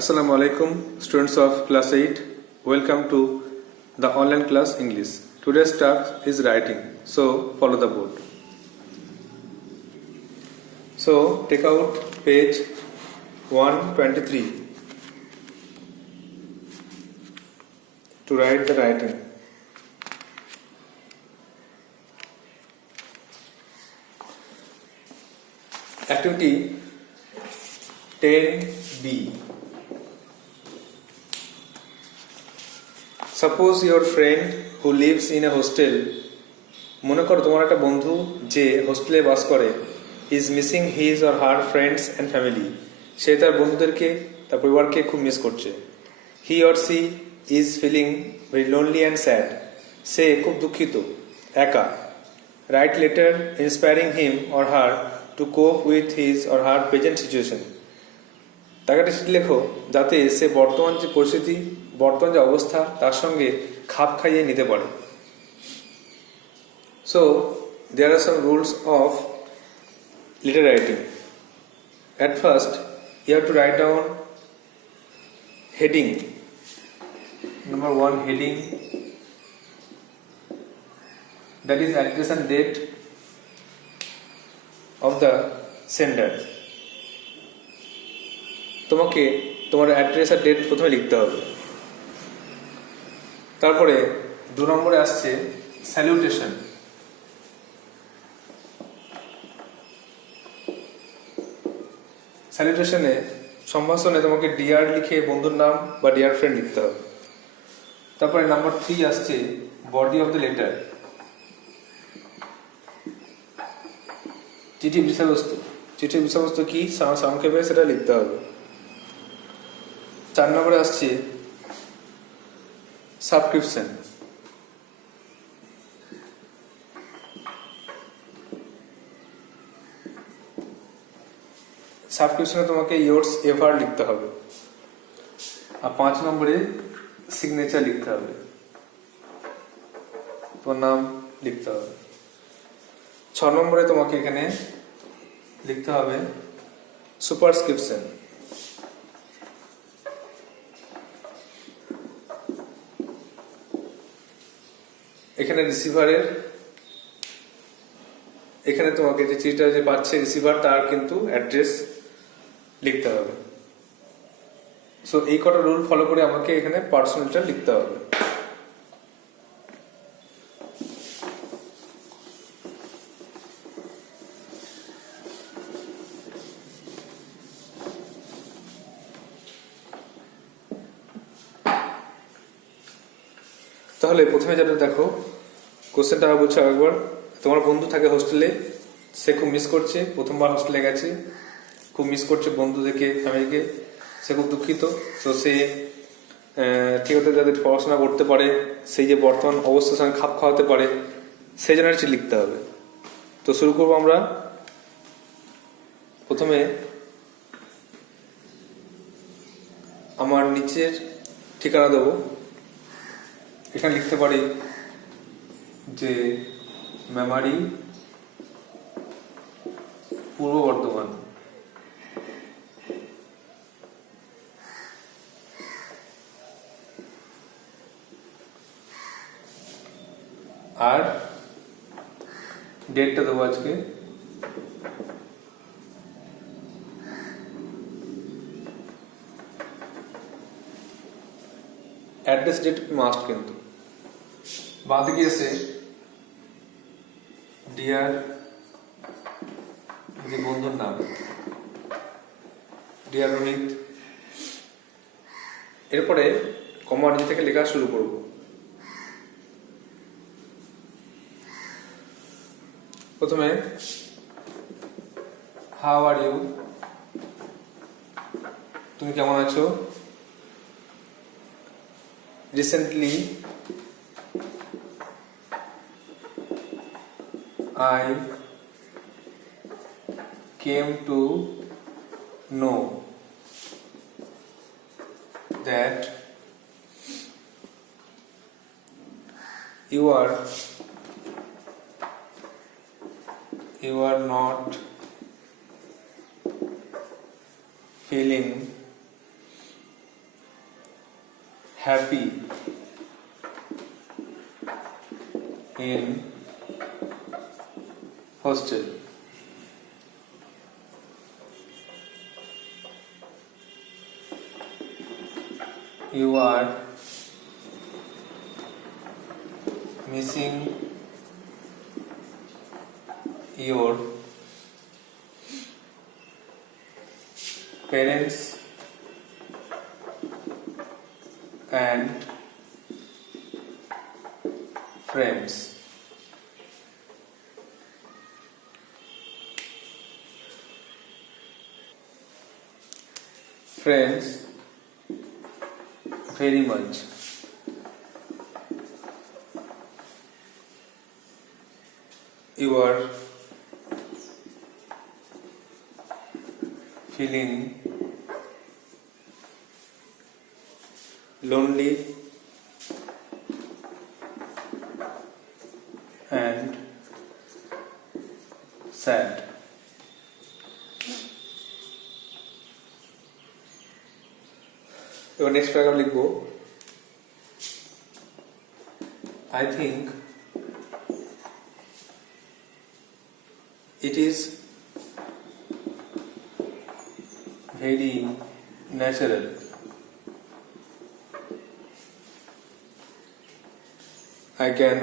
Assalamu alaikum, students of class 8. Welcome to the online class English. Today's task is writing. So follow the board. So take out page 123 to write the writing. Activity 10B. Suppose your friend who lives in a hostel, মনে করো তোমার একটা বন্ধু যে হোস্টেলে বাস করে, is missing his or her friends and family. সে তার বন্ধুদেরকে, তার পরিবারকে খুব মিস করছে. He or she is feeling very lonely and sad. সে খুব দুঃখিত, একা. Write letter inspiring him or her to cope with his or her present situation. তাকে একটা চিঠি লেখো যাতে সে বর্তমান যে পরিস্থিতি, বর্তমান যে অবস্থা তার সঙ্গে খাপ খাইয়ে নিতে পারে. So there are some rules of letter writing. At first you have to write down heading. Number 1, heading, that is address and date of the sender. তোমাকে তোমার অ্যাড্রেস আর ডেট প্রথমে লিখতে হবে. তারপরে 2 নম্বরে আসছে স্যালুটেশন. স্যালুটেশনে সম্ভাষণে তোমাকে ডিয়ার লিখে বন্ধুর নাম বা ডিয়ার ফ্রেন্ড লিখতে হবে. তারপরে নাম্বার 3 আসছে বডি অফ দ্য লেটার, চিঠির বিষয়বস্তু. চিঠির বিষয়বস্তু কি সংক্ষেপে সেটা লিখতে হবে. 4 নম্বরে আসছে সাবস্ক্রিপশন. সাবস্ক্রিপশনে তোমাকে yours ever লিখতে হবে. আর 5 নম্বরে সিগনেচার লিখতে হবে, তোমার নাম লিখতে হবে. 6 নম্বরে তোমাকে এখানে লিখতে হবে সুপারস্ক্রিপশন. এখানে রিসিভারের, এখানে তোমাকে যে চিঠিটা যে পাচ্ছে রিসিভার তার কিন্তু অ্যাড্রেস লিখতে হবে. সো এই কটা রুল ফলো করে আমাকে এখানে পার্সোনালটা লিখতে হবে. তাহলে প্রথমে যেটা দেখো, কোশ্চেনটা বলছো একবার. তোমার বন্ধু থাকে হোস্টেলে, সে খুব মিস করছে, প্রথমবার হোস্টেলে গেছে, খুব মিস করছে বন্ধুদেরকে, ফ্যামিলিকে, সে খুব দুঃখিত. তো সে ঠিক মতো যাদের পড়াশোনা করতে পারে, সেই যে বর্তমান অবস্থার সঙ্গে খাপ খাওয়াতে পারে, সেই জন্য চিঠি লিখতে হবে. তো শুরু করবো আমরা. প্রথমে আমার নিচের ঠিকানা দেবো. এখানে লিখতে পারি যে মেমারি, পূর্ব বর্ধমান. আর ডেটটা দেবো আজকে অ্যাড্রেস ডেট মাস্ট, কিন্তু বাঁ দিকে এসে ডিয়ার যে বন্ধুর নাম, ডিয়ার রোহিত. এরপরে কমার্জি থেকে লেখা শুরু করব. প্রথমে হাউ আর ইউ, তুমি কেমন আছো. Recently I came to know that you are not feeling happy in hostel. You are missing your parents and friends. Friends very much. You are feeling lonely and sad. Your next paragraph লিখবো I think it is very natural I can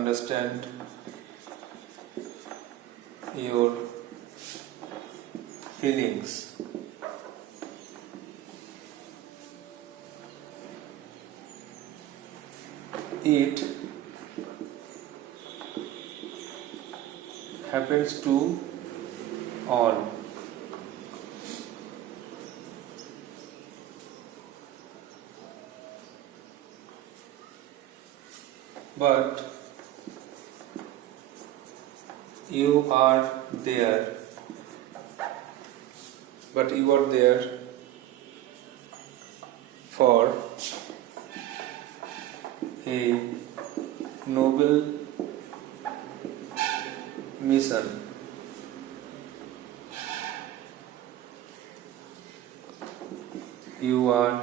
understand your feelings. It happens to all. But you are there for a noble mission. You are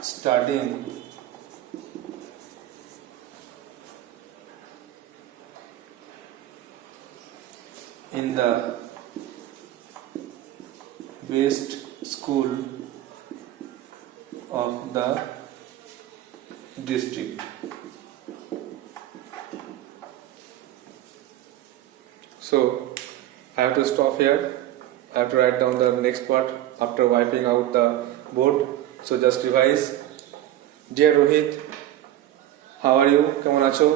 studying in the best school of the district. So I have to stop here. I have to write down the next part after wiping out the board. So just revise. Dear Rohit, how are you? কেমন আছো?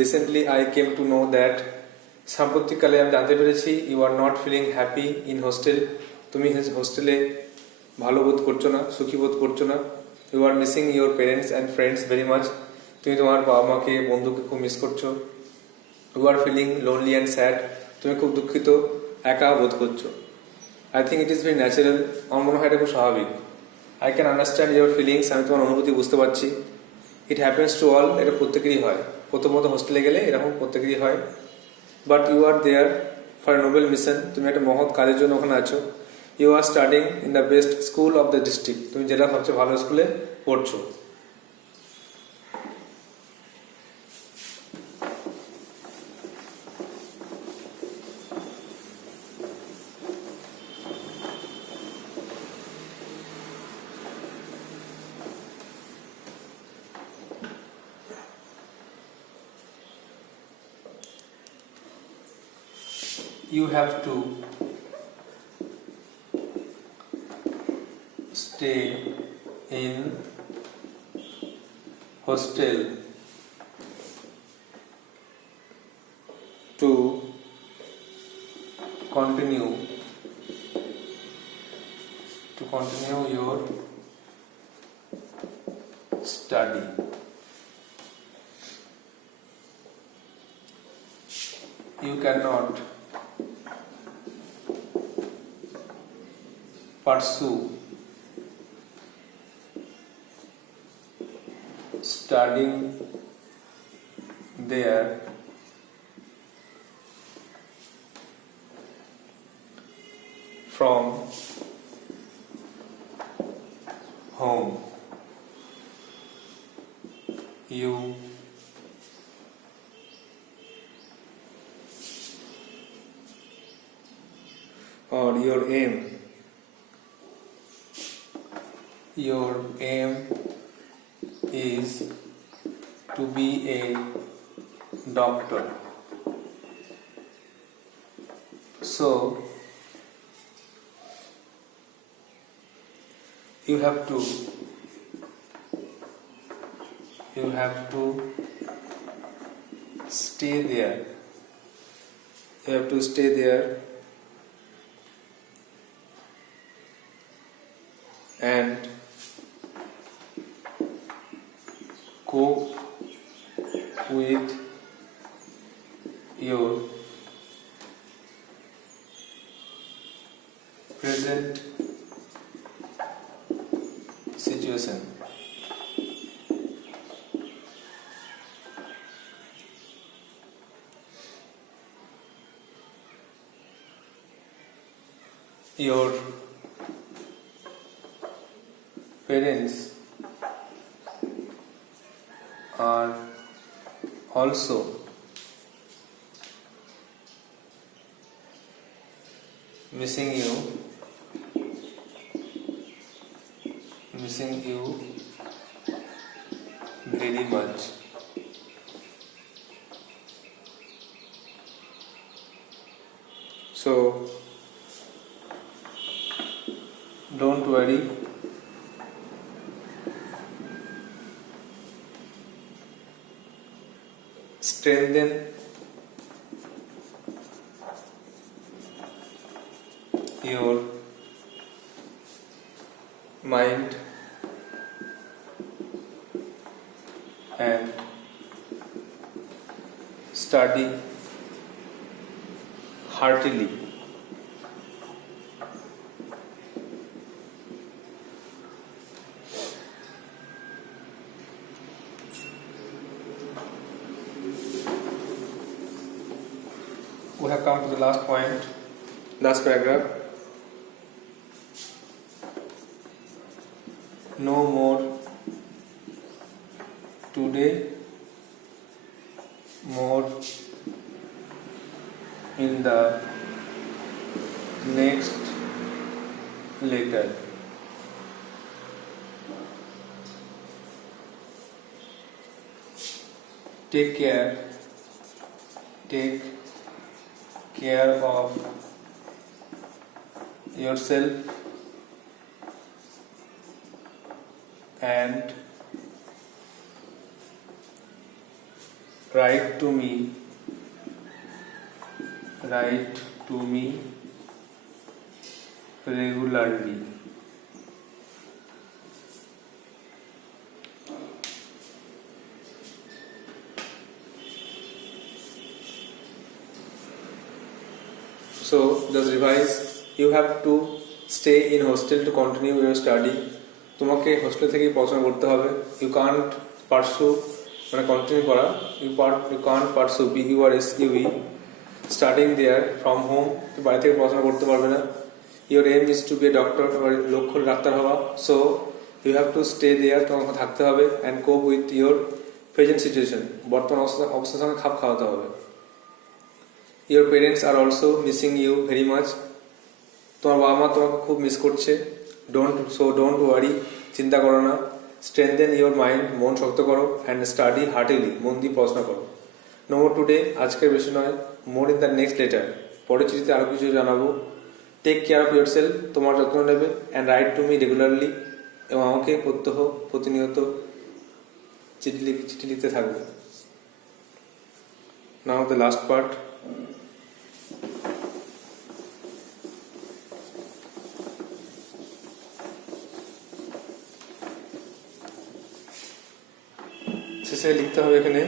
Recently I came to know that সাম্প্রতিককালে আমি জানতে পেরেছি you are not feeling happy in hostel. তুমি হোস্টেলে ভালো বোধ করছো না, সুখী বোধ করছো না। You are missing your parents and friends very much. তুমি তোমার বাবা মাকে, বন্ধুকে খুব মিস করছো। You are feeling lonely and sad. তুমি খুব দুঃখিত, একা বোধ করছো। I think it is very natural. আমার মনে হয় এটা খুব স্বাভাবিক। I can understand your feelings. আমি তোমার অনুভূতি বুঝতে পারছি। It happens to all. এটা প্রত্যেকেরই হয়। প্রথমত হোস্টেলে গেলে এরকম প্রত্যেকেরই হয়। But you R there for a noble mission. তুমি একটা মহৎ কাজের জন্য ওখানে আছো। You are studying in the best school of the district. তুমি জেলার সবচেয়ে ভালো স্কুলে পড়ছো। You have to stay in hostel to continue your study. You cannot pursue studying there from home. You or your aim is to be a doctor. So you have to stay there. You have to stay there and cope with your present situation. Your parents are also missing you very much. So don't worry. Strengthen your mind and study heartily. We have come to the last point, last paragraph. No more today, more in the next letter. Take care of yourself and write to me regularly. So just revise. You have to stay in hostel to continue your study. তোমাকে হোস্টেল থেকে পড়াশোনা করতে হবে. You can't pursue মানে কন্টিনিউ করা. You can't pursue PURSUE starting there from home. বাড়ি থেকে পড়াশোনা করতে পারবে না. Your aim is to be a doctor. তোমার লক্ষ্য ডাক্তার হওয়া. So you have to stay there. তোমাকে থাকতে হবে and cope with your present situation. বর্তমান অবস্থার সঙ্গে খাপ খাওয়াতে হবে. Your parents are also missing you very much. তোমার বাবা মা তোমাকে খুব মিস করছে. Don't worry, চিন্তা করো না. Strengthen your mind, মন শক্ত করো and study heartily, মন দিয়ে পড়াশোনা করো. No more today, আজকের বেশি নয়. More in the next letter. পরের চিঠিতে আরো কিছু জানাবো. Take care of yourself, তোমার যত্ন নেবে and write to me regularly, এবং আমাকে প্রতিনিয়ত চিঠি লিখতে থাকবে. Now the last part. শেষে লিখতে হবে এখানে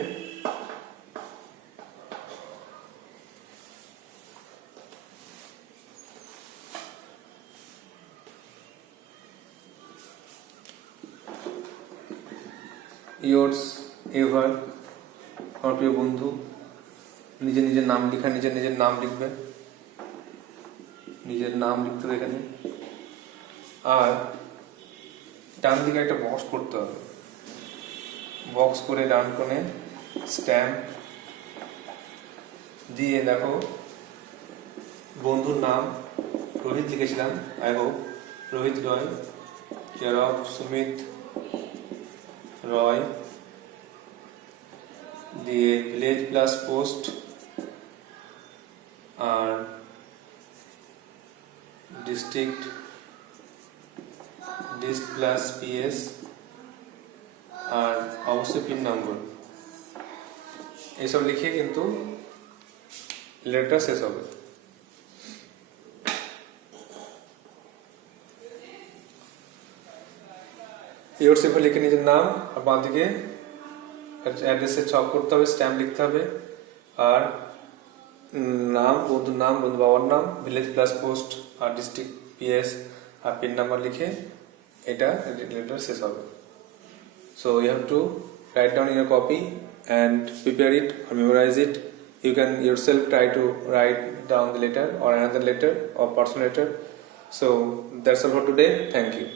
yours ever, আমার প্রিয় বন্ধু, নিজের নাম লিখবে. নিজের নাম লিখতে হবে এখানে। আর ডান দিকে একটা বক্স করতে হবে, বক্স করে ডান কোণে স্ট্যাম্প দিয়ে দেখো বন্ধুর নাম রোহিত লিখেছিলাম, I hope Rohit Roy, care of Sumit Roy, দিয়ে ভিলেজ প্লাস পোস্ট আর ডিস্ট্রিক্ট ডিস্ট প্লাস পিএস আর অবশ্যই পিন নম্বর, এইসব লিখে কিন্তু লেটার শেষ হবে। ইউরসেফে লিখে নিজের নাম আর বাঁ দিকে অ্যাড্রেসে ছক করতে হবে, স্ট্যাম্প লিখতে হবে আর নাম, বন্ধুর নাম, বন্ধু বাবার নাম, ভিলেজ প্লাস পোস্ট আর ডিস্ট্রিক্ট পিএস আর পিন নাম্বার লিখে এটা লেটার শেষ হবে। So you have to write down in your copy and prepare it or memorize it. You can yourself try to write down the letter or another letter or personal letter. So that's all for today. Thank you.